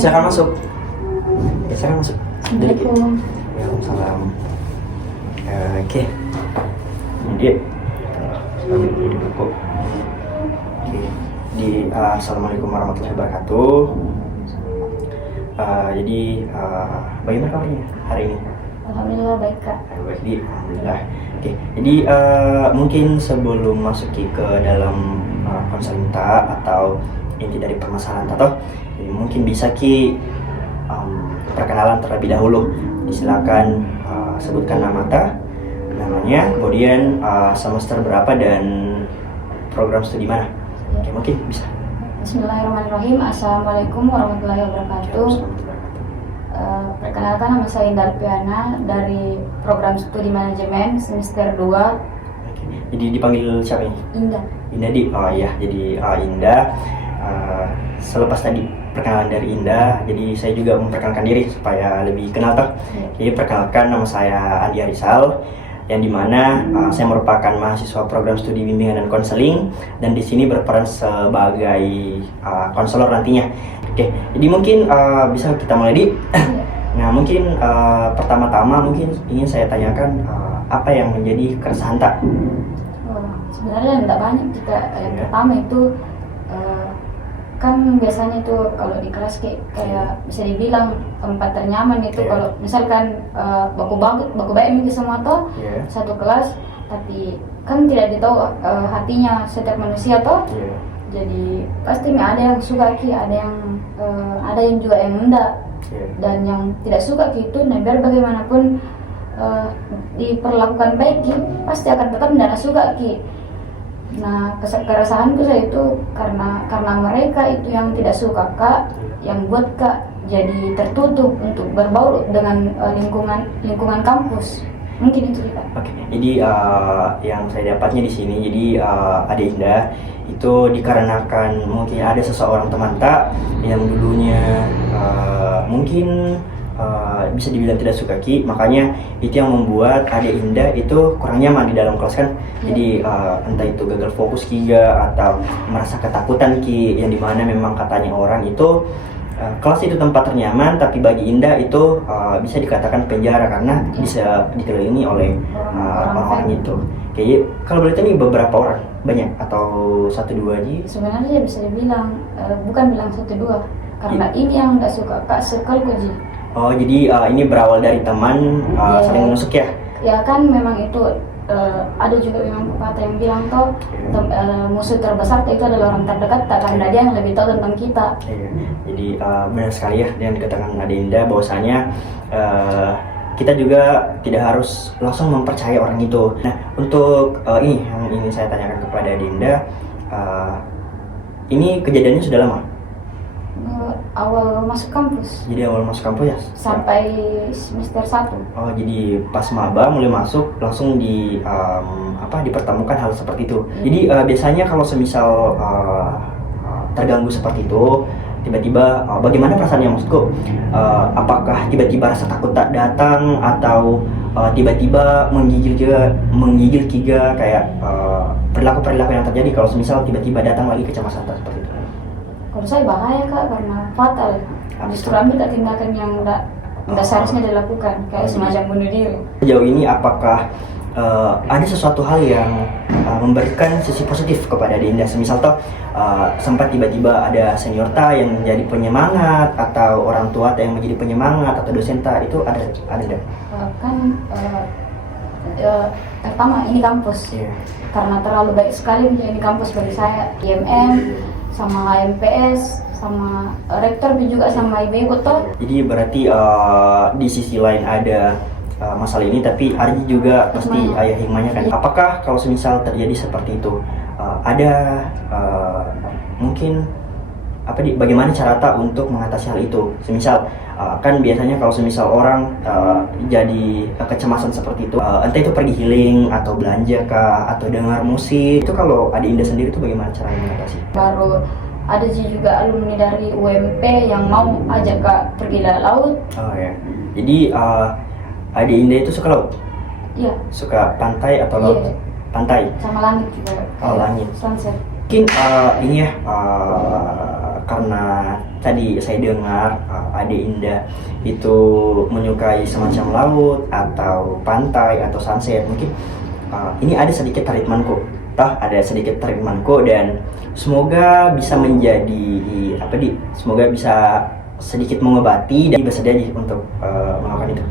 Silakan masuk. Silakan masuk. Assalamualaikum. Waalaikumsalam. Oke. Jadi ambil dulu di buku. Oke. Assalamualaikum warahmatullahi wabarakatuh. Bagaimana kabarnya hari ini? Alhamdulillah baik Kak. Baik, alhamdulillah. Oke. Jadi mungkin sebelum masuk ke dalam konseling atau inti dari permasalahan atau mungkin bisa perkenalan terlebih dahulu. Silakan sebutkan namanya, kemudian semester berapa dan program studi mana. Oke, mungkin bisa. Bismillahirrahmanirrahim. Assalamualaikum warahmatullahi wabarakatuh. Perkenalkan, nama saya Indah Alpiana dari program studi manajemen semester 2. Oke. Jadi dipanggil siapa ini? Indah. Indah oh iya, jadi Indah. Selepas tadi perkenalan dari Indah, jadi saya juga memperkenalkan diri supaya lebih kenal toh. Jadi perkenalkan, nama saya Andi Arisal, yang dimana saya merupakan mahasiswa program studi bimbingan dan konseling, dan di sini berperan sebagai konselor nantinya. Oke, jadi mungkin bisa kita mulai di. Nah, mungkin pertama-tama mungkin ingin saya tanyakan apa yang menjadi keresahan tak? Sebenarnya tidak banyak jika yang pertama itu kan biasanya itu kalau di kelas kayak bisa dibilang tempat ternyaman itu kalau misalkan baku baik itu semua toh satu kelas, tapi kan tidak ditahu hatinya setiap manusia toh. Jadi pasti ada yang suka ada yang juga yang enggak, dan yang tidak suka itu biar bagaimanapun diperlakukan baik pasti akan tetap tidak suka Nah, keresahanku saya itu karena mereka itu yang tidak suka Kak, yang buat Kak jadi tertutup untuk berbaur dengan lingkungan kampus. Mungkin itu kita. Oke, jadi yang saya dapatnya di sini, jadi Ade Indah itu dikarenakan mungkin ada seseorang teman tak yang dulunya mungkin bisa dibilang tidak suka makanya itu yang membuat Ade Indah itu kurang nyaman di dalam kelas kan. Jadi entah itu gagal fokus atau merasa ketakutan yang dimana memang katanya orang itu kelas itu tempat ternyaman, tapi bagi Indah itu bisa dikatakan penjara karena bisa dikelilingi oleh orang-orang itu. Jadi kalau boleh tahu ini beberapa orang, banyak atau 1-2 aja? Sebenarnya bisa dibilang bukan bilang 1-2 karena ini yang nggak suka Kak circle Ji. Oh, jadi ini berawal dari teman saling menusuk ya? Ya kan memang itu ada juga memang pepatah yang bilang toh musuh terbesar itu adalah orang terdekat, karena dia yang lebih tahu tentang kita. Jadi benar sekali ya yang dikatakan Adinda bahwasanya kita juga tidak harus langsung mempercayai orang itu. Nah, untuk ini yang ingin saya tanyakan kepada Adinda, ini kejadiannya sudah lama? Awal masuk kampus. Jadi awal masuk kampus ya? Sampai semester 1. Oh, jadi pas maba mulai masuk langsung dipertemukan hal seperti itu. Jadi biasanya kalau semisal terganggu seperti itu, tiba-tiba bagaimana perasaannya maksudku? Apakah tiba-tiba rasa takut tak datang atau tiba-tiba menggigil kayak perilaku-perilaku yang terjadi kalau semisal tiba-tiba datang lagi kecemasan seperti itu? Kalau saya bahaya Kak, karena fatal. Justru ambil tindakan yang tidak seharusnya dilakukan, kayak semacam bunuh diri. Sejauh ini apakah ada sesuatu hal yang memberikan sisi positif kepada Dinda? Semisal sempat tiba-tiba ada senior yang menjadi penyemangat, atau orang tua yang menjadi penyemangat, atau dosen itu ada enggak? Pertama ini kampus, karena terlalu baik sekali ini kampus bagi saya. IMM sama HMPS sama rektor juga sama ibu toh. Jadi berarti di sisi lain ada masalah ini, tapi ada juga pasti ayah hikmahnya kan. Apakah kalau semisal terjadi seperti itu ada mungkin bagaimana cara untuk mengatasi hal itu? Semisal kan biasanya kalau semisal orang jadi kecemasan seperti itu, entah itu pergi healing atau belanja kah atau dengar musik, itu kalau Ade Indah sendiri itu bagaimana cara mengatasi? Baru ada juga alumni dari UMP yang mau ajak Kak pergi laut. Oh ya, jadi Ade Indah itu suka laut? Iya. Suka pantai atau laut? Iya. Pantai? Sama langit juga. Oh, langit. Sunset. Mungkin ini ya, karena tadi saya dengar Adik Indah itu menyukai semacam laut atau pantai atau sunset, mungkin ini ada sedikit treatmentku, ada sedikit treatmentku dan semoga bisa menjadi semoga bisa sedikit mengobati dan bersedia untuk melakukan itu.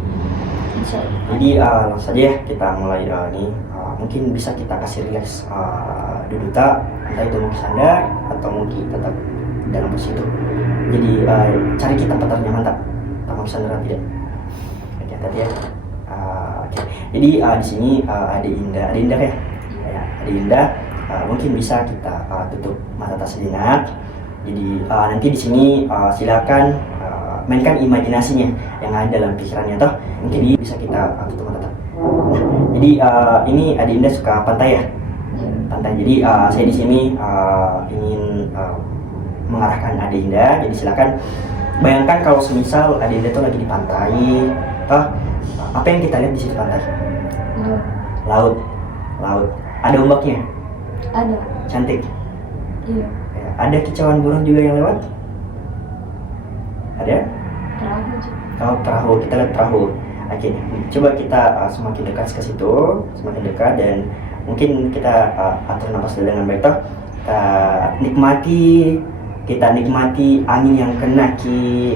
Jadi langsung saja ya kita mulai nih. Mungkin bisa kita kasih relax dulu tak, entah itu mungkin sandar atau mungkin tetap dalam posisi itu. Jadi cari kita tempat ternyaman tak mau sandar tidak. Oke, tadi ya. Oke. Jadi di sini Adik Indah ya. Adik Indah mungkin bisa kita tutup mata sejenak. Jadi nanti di sini silakan mainkan imajinasinya yang ada dalam pikirannya toh. Mungkin bisa kita tutup mata. Jadi ini Adik Indah suka pantai ya? Pantai. Jadi saya di sini ingin mengarahkan Adik Indah. Jadi silakan bayangkan kalau semisal Adik Indah itu lagi di pantai, apa yang kita lihat di sisi pantai? Laut. Ada ombaknya? Ada. Cantik? Iya. Ada kicauan burung juga yang lewat? Ada? Perahu juga. Oh, perahu. Kita lihat perahu. Oke, coba kita semakin dekat ke situ, semakin dekat dan mungkin kita atur nafas dulu dengan baik toh. Kita nikmati angin yang kena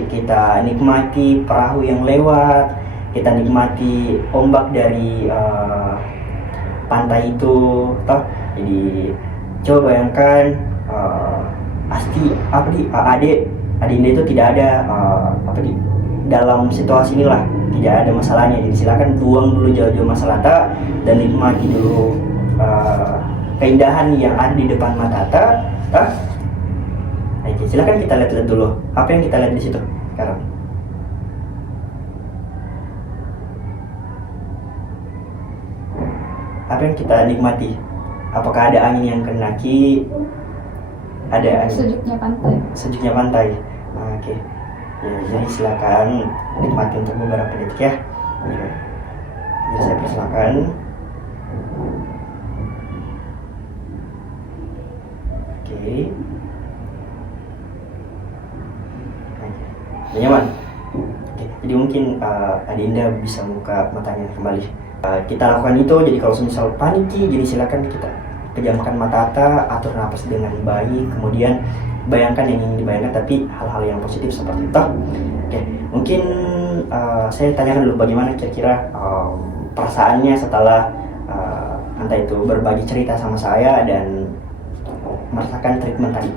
kita nikmati perahu yang lewat, kita nikmati ombak dari pantai itu toh. Jadi coba bayangkan pasti Adik Indah itu tidak ada dalam situasi inilah, tidak ada masalahnya. Jadi silakan buang dulu jauh-jauh masalah dan nikmati dulu keindahan yang ada di depan mata Oke, silakan kita lihat dulu apa yang kita lihat di situ sekarang. Apa yang kita nikmati? Apakah ada angin yang kena ada angin. Sejuknya pantai. Oke. Ya, jadi silakan nikmati untuk beberapa detik ya. Jadi saya persilakan. Oke. Udah nyaman? Oke. Jadi mungkin Adik Indah bisa buka matanya kembali. Kita lakukan itu. Jadi kalau misal paniki, jadi silakan kita pejamkan mata, atur nafas dengan baik, kemudian bayangkan yang ingin dibayangkan, tapi hal-hal yang positif seperti itu. Oke, mungkin saya tanyakan dulu bagaimana kira-kira perasaannya setelah entah itu berbagi cerita sama saya dan merasakan treatment tadi.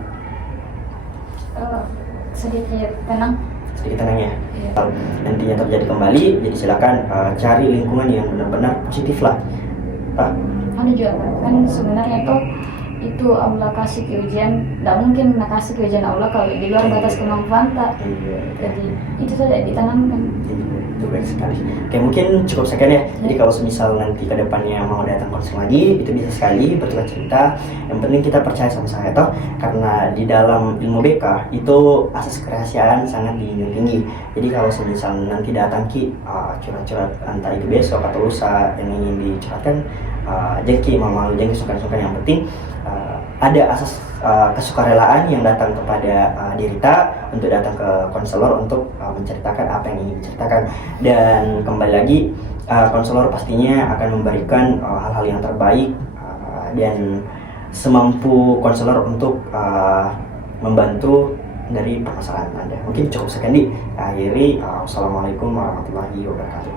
Sedikit tenang Ya. Iya. Kalau nantinya terjadi kembali, jadi silakan cari lingkungan yang benar-benar positif lah. Ada juga kan sebenarnya tuh itu Allah kasih ujian, tidak mungkin nak kasih ujian Allah kalau di luar batas kemampuan tak. Jadi itu saja ditanamkan. Itu baik sekali. Oke, mungkin cukup sekian ya. Jadi kalau semisal nanti ke depannya mau datang konsul lagi, itu bisa sekali bertukar cerita. Yang penting kita percaya sama saya toh, karena di dalam ilmu BK itu asas kerahasiaan sangat tinggi. Jadi kalau semisal nanti datang curhat-curhat entah itu besok atau lusa yang ingin dicurhatkan, jengki malu jengki sukan-sukan, yang penting ada asas kesukarelaan yang datang kepada diri untuk datang ke konselor untuk menceritakan apa yang ingin diceritakan. Dan kembali lagi, konselor pastinya akan memberikan hal-hal yang terbaik dan semampu konselor untuk membantu dari permasalahan Anda. Mungkin cukup sekian di akhiri. Wassalamualaikum warahmatullahi wabarakatuh.